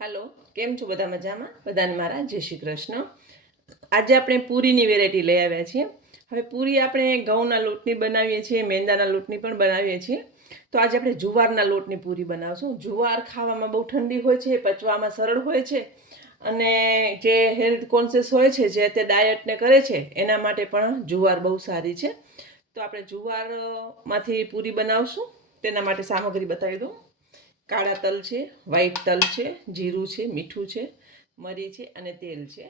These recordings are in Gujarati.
હાલો, કેમ છો બધા મજામાં? બધાને મારા જય શ્રી કૃષ્ણ. આજે આપણે પૂરીની વેરાયટી લઈ આવ્યા છીએ. હવે પૂરી આપણે ઘઉંના લોટની બનાવીએ છીએ, મેંદાના લોટની પણ બનાવીએ છીએ. તો આજે આપણે જુવારના લોટની પૂરી બનાવશું. જુવાર ખાવામાં બહુ ઠંડી હોય છે, પચવામાં સરળ હોય છે, અને જે હેલ્થ કોન્શિયસ હોય છે, જે તે ડાયટને કરે છે, એના માટે પણ જુવાર બહુ સારી છે. તો આપણે જુવારમાંથી પૂરી બનાવશું. તેના માટે સામગ્રી બતાવી દઉં. કાળા તલ છે વ્હાઈટ તલ છે, જીરું છે, મીઠું છે, મરી છે અને તેલ છે.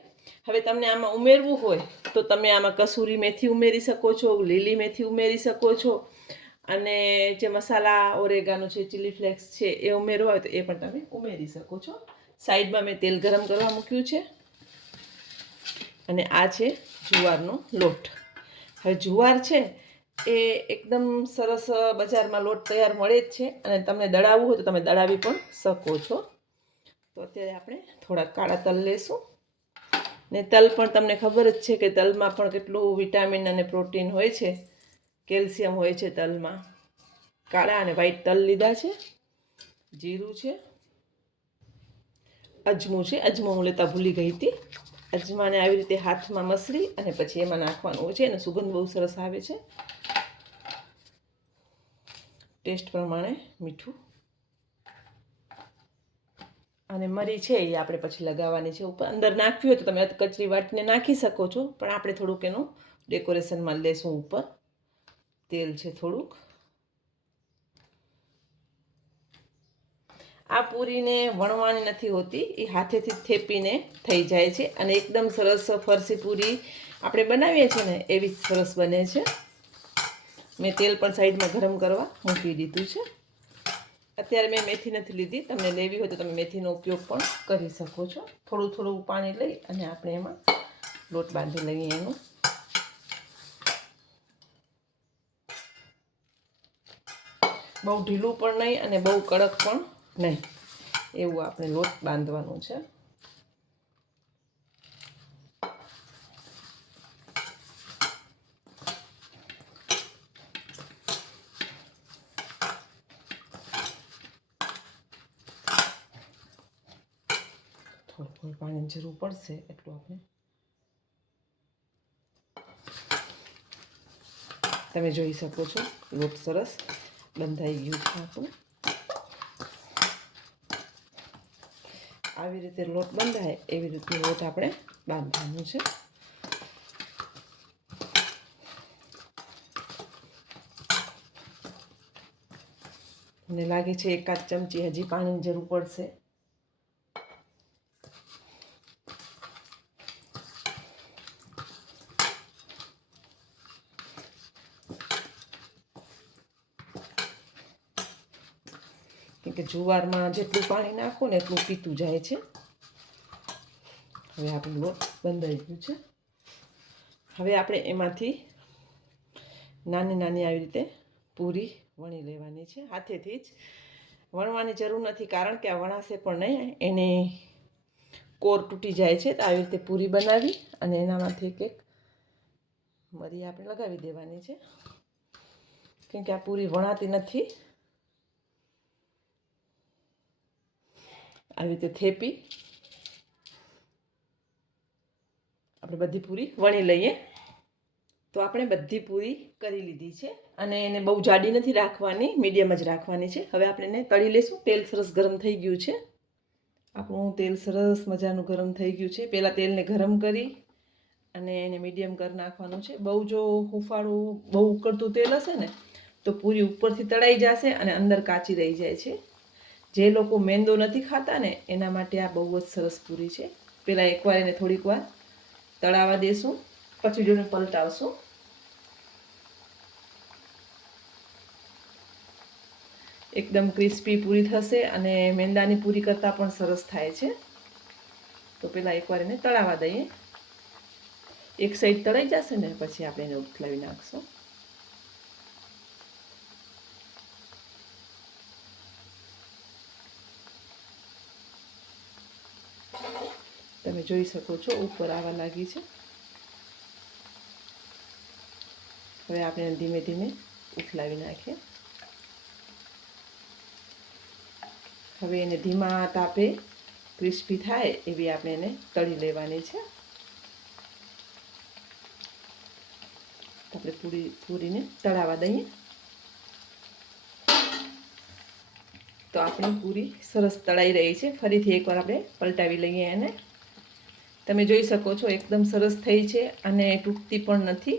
હવે તમને આમાં ઉમેરવું હોય તો તમે આમાં કસૂરી મેથી ઉમેરી શકો છો, લીલી મેથી ઉમેરી શકો છો અને જે મસાલા ઓરેગાનો છે ચીલી ફ્લેક્સ છે, એ ઉમેરવા હોય તો એ પણ તમે ઉમેરી શકો છો. સાઈડમાં મેં તેલ ગરમ કરવા મૂક્યું છે અને આ છે જુવારનો લોટ. હવે જુવાર છે એ એકદમ સરસ બજારમાં લોટ તૈયાર મળે જ છે અને તમને દળાવવું હોય તો તમે દળાવી પણ શકો છો. તો અત્યારે આપણે થોડા કાળા તલ લેશું. ને તલ પણ તમને ખબર જ છે કે તલમાં પણ કેટલું વિટામિન અને પ્રોટીન હોય છે. કેલ્શિયમ હોય છે તલમાં. કાળા અને વ્હાઈટ તલ લીધા છે. જીરું છે. અજમું છે. અજમો હું લેતા ભૂલી ગઈ હતી. અજમાને આવી રીતે હાથમાં મસળી અને પછી એમાં નાખવાનું હોય છે. અને સુગંધ બહુ સરસ આવે છે. ટેસ્ટ પ્રમાણે મીઠું. અને મરી છે એ આપણે પછી લગાવવાની છે. ઉપર અંદર નાખવી હોય તો તમે કચરી વાટીને નાખી શકો છો, પણ આપણે થોડુંક એનું ડેકોરેશનમાં લેશું ઉપર. તેલ છે થોડુંક. આ પૂરીને વણવાની નથી હોતી, એ હાથેથી થેપીને થઈ જાય છે. અને એકદમ સરસ ફરસી પૂરી આપણે બનાવીએ છીએ ને, એવી સરસ બને છે. મેં તેલ પણ સાઈડમાં ગરમ કરવા મૂકી દીધું છે. અત્યારે મેં મેથી નથી લીધી. તમને લેવી હોય તો તમે મેથીનો ઉપયોગ પણ કરી શકો છો. થોડું થોડું પાણી લઈ અને આપણે એમાં લોટ બાંધી લઈએ એનું. બહુ ઢીલું પણ નહીં અને બહુ કડક પણ નહીં. એવું આપણે લોટ બાંધવાનું છે થોડું થોડું પાણીની જરૂર પડશે એટલું આપણે. તમે જોઈ શકો છો, લોટ સરસ બંધાઈ ગયું છે આપણું. આવી રીતે લોટ બંધાય, એવી રીતે લોટ આપણે બાંધવાનું છે. મને લાગે છે એકાદ ચમચી હજી પાણીની જરૂર પડશે. કે જુવારમાં જેટલું પાણી નાખો ને એટલું પીતું જાય છે. હવે આપણું લોટ બંધાઈ ગયું છે. હવે આપણે એમાંથી નાની નાની આવી રીતે પૂરી વણી લેવાની છે. હાથેથી જ વણવાની જરૂર નથી, કારણ કે આ વણાશે પણ નહીં. એની કોર તૂટી જાય છે, તો આવી રીતે પૂરી બનાવી અને એનામાંથી એક એક મરી આપણે લગાવી દેવાની છે. કેમ કે આ પૂરી વણાતી નથી. આવી રીતે થેપી. આપણે બધી પૂરી વણી લઈએ. તો આપણે બધી પૂરી કરી લીધી છે અને એને બહુ જાડી નથી રાખવાની, મીડિયમ જ રાખવાની છે. હવે આપણે એને તળી લઈશું. તેલ સરસ ગરમ થઈ ગયું છે. આપણું તેલ સરસ મજાનું ગરમ થઈ ગયું છે. પહેલાં તેલને ગરમ કરી અને એને મીડિયમ કરી નાખવાનું છે. બહુ જો હુંફાળું, બહુ ઉકળતું તેલ હશે ને, તો પૂરી ઉપરથી તળાઈ જશે અને અંદર કાચી રહી જાય છે. જે લોકો મેંદો નથી ખાતા ને, એના માટે આ બહુ જ સરસ પૂરી છે. પહેલાં એકવાર એને થોડીક વાર તળાવવા દેશું, પછી જોને પલટાવશું. એકદમ ક્રિસ્પી પૂરી થશે અને મેંદાની પૂરી કરતાં પણ સરસ થાય છે. તો પહેલાં એકવાર એને તળાવવા દઈએ. એક સાઈડ તળાઈ જશે ને, પછી આપણે એને ઉથલાવી નાખશું. તમે જોઈ શકો છો, ઉપર આવવા લાગી છે. હવે આપણે ધીમે ધીમે ઉથલાવી નાખીએ. હવે એને ધીમા તાપે ક્રિસ્પી થાય એવી આપણે એને તળી લેવાની છે. આપણે પૂરી, પૂરીને તળાવવા દઈએ. તો આપણી પૂરી સરસ તળાઈ રહી છે. ફરીથી એકવાર આપણે પલટાવી લઈએ એને. તમે જોઈ શકો છો, એકદમ સરસ થઈ છે અને તૂટતી પણ નથી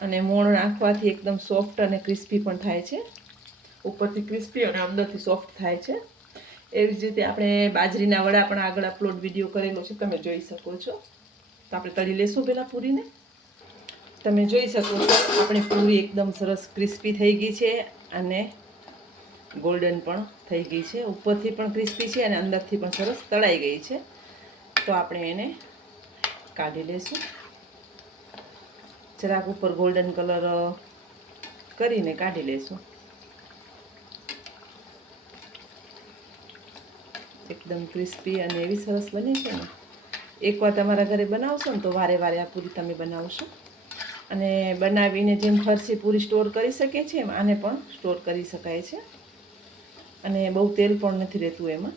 અને મોણ નાખવાથી એકદમ સોફ્ટ અને ક્રિસ્પી પણ થાય છે. ઉપરથી ક્રિસ્પી અને અંદરથી સોફ્ટ થાય છે. એવી જ રીતે આપણે બાજરીના વડા પણ આગળ અપલોડ વીડિયો કરેલો છે, તમે જોઈ શકો છો. તો આપણે તળી લેશું પહેલાં પૂરીને. તમે જોઈ શકો છો, આપણી પૂરી એકદમ સરસ ક્રિસ્પી થઈ ગઈ છે અને ગોલ્ડન પણ થઈ ગઈ છે. ઉપરથી પણ ક્રિસ્પી છે અને અંદરથી પણ સરસ તળાઈ ગઈ છે. તો આપણે એને કાઢી લેશું. જરાક ઉપર ગોલ્ડન કલર કરીને કાઢી લેશું. એકદમ ક્રિસ્પી અને એવી સરસ બની છે ને. એકવાર તમારા ઘરે બનાવશો ને તો વારે વારે આ પૂરી તમે બનાવશો. અને બનાવીને જેમ ફરસી પૂરી સ્ટોર કરી શકીએ છીએ એમ, આને પણ સ્ટોર કરી શકાય છે. અને બહુ તેલ પણ નથી રહેતું એમાં.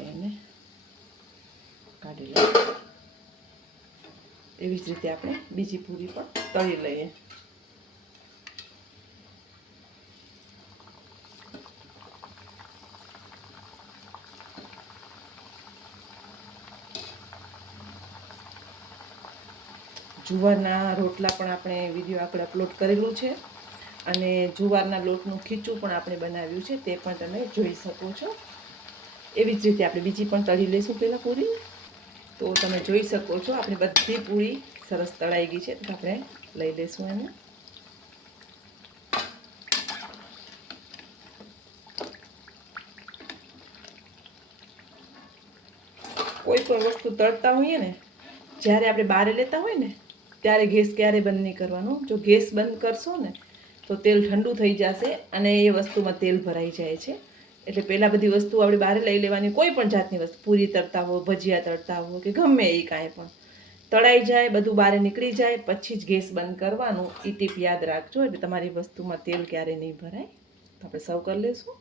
એને કાઢી લઈએ. એવી જ રીતે આપણે બીજી પૂરી પણ તળી લઈએ. જુવારના રોટલા પણ આપણે વીડિયો આગળ અપલોડ કરેલું છે. અને જુવારના લોટનું ખીચું પણ આપણે બનાવ્યું છે, તે પણ તમે જોઈ શકો છો. એવી જ રીતે આપણે બીજી પણ તળી લઈશું પહેલાં પૂરી. તો તમે જોઈ શકો છો, આપણે બધી પૂરી સરસ તળાઈ ગઈ છે. તો આપણે લઈ લઈશું એને. કોઈ પણ વસ્તુ તળતા હોઈએ ને, જ્યારે આપણે બહાર લેતા હોય ને, ત્યારે ગેસ ક્યારે બંધ નહીં કરવાનો. જો ગેસ બંધ કરશો ને, તો તેલ ઠંડુ થઈ જશે અને એ વસ્તુમાં તેલ ભરાઈ જાય છે. એટલે પહેલાં બધી વસ્તુ આપણે બહાર લઈ લેવાની, કોઈ પણ જાતની વસ્તુ, પૂરી તળતા હો, ભજીયા તળતા હો, કે ગમે એ કાંઈ પણ. તળાઈ જાય, બધું બહાર નીકળી જાય, પછી જ ગેસ બંધ કરવાનું. એ ટીપ યાદ રાખજો, એટલે તમારી વસ્તુમાં તેલ ક્યારે નહીં ભરાય. તો આપણે સર્વ કરી લઈશું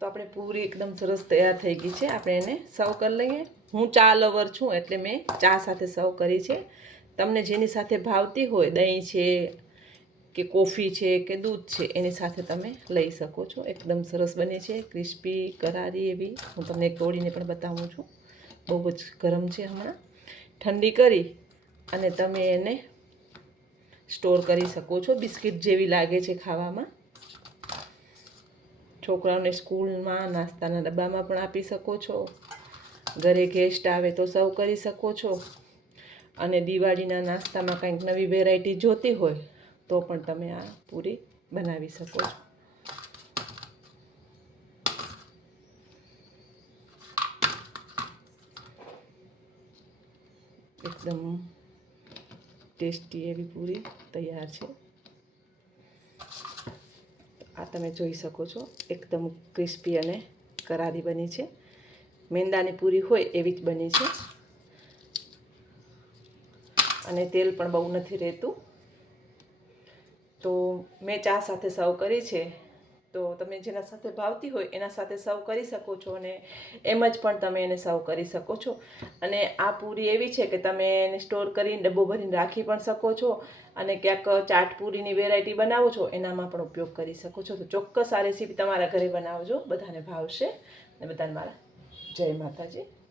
તો આપણે પૂરી એકદમ સરસ તૈયાર થઈ ગઈ છે. આપણે એને સર્વ કરી લઈએ. હું ચા લવર છું, એટલે મેં ચા સાથે સર્વ કરી છે. તમને જેની સાથે ભાવતી હોય, દહીં છે કે કોફી છે કે દૂધ છે, એની સાથે તમે લઈ શકો છો. એકદમ સરસ બને છે, ક્રિસ્પી, કરારી એવી. હું તમને તોડીને પણ બતાવું છું. બહુ જ ગરમ છે હમણાં. ઠંડી કરી અને તમે એને સ્ટોર કરી શકો છો. બિસ્કિટ જેવી લાગે છે ખાવામાં. છોકરાઓને સ્કૂલમાં, નાસ્તાના ડબ્બામાં પણ આપી શકો છો. ઘરે ગેસ્ટ આવે તો સર્વ કરી શકો છો. અને દિવાળીના નાસ્તામાં કંઈક નવી વેરાયટી જોતી હોય તો પણ તમે આ પૂરી બનાવી શકો છો. એકદમ ટેસ્ટી એવી પૂરી તૈયાર છે. આ તમે જોઈ શકો છો, એકદમ ક્રિસ્પી અને કરારી બની છે. મેંદાની પૂરી હોય એવી જ બની છે. અને તેલ પણ બહુ નથી રહેતું. તો મેં ચા સાથે સર્વ કરી છે. તો તમે જેના સાથે ભાવતી હોય એના સાથે સર્વ કરી શકો છો અને એમ જ પણ તમે એને સર્વ કરી શકો છો. અને આ પૂરી એવી છે કે તમે એને સ્ટોર કરીને ડબ્બો ભરીને રાખી પણ શકો છો અને ક્યાંક ચાટ પૂરીની વેરાયટી બનાવો છો એનામાં પણ ઉપયોગ કરી શકો છો. તો ચોક્કસ આ રેસીપી તમારા ઘરે બનાવજો, બધાને ભાવશે. અને બધાને મારા જય માતાજી.